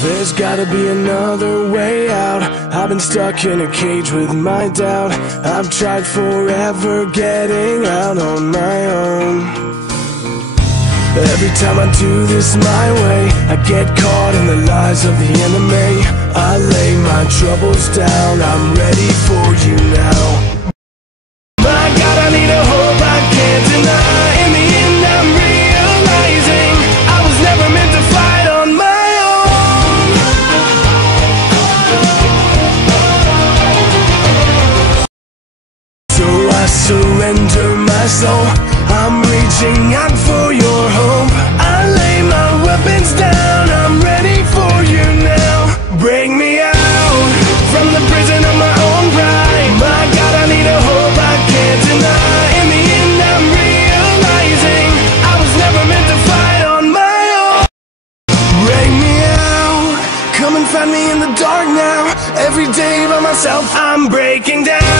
There's gotta be another way out. I've been stuck in a cage with my doubt. I've tried forever getting out on my own. Every time I do this my way, I get caught in the lies of the enemy. I lay my troubles down, I'm ready for you now. My God, I need a hope I can't deny. In the end I'm realizing I was never meant to fight on my own. So I surrender my soul, I'm reaching out for your hope. I lay my weapons down, I'm ready for you now. Bring me out from the prison of my own pride. My God, I need a hope I can't deny. In the end I'm realizing I was never meant to fight on my own. Bring me out, come and find me in the dark now. Every day by myself I'm breaking down.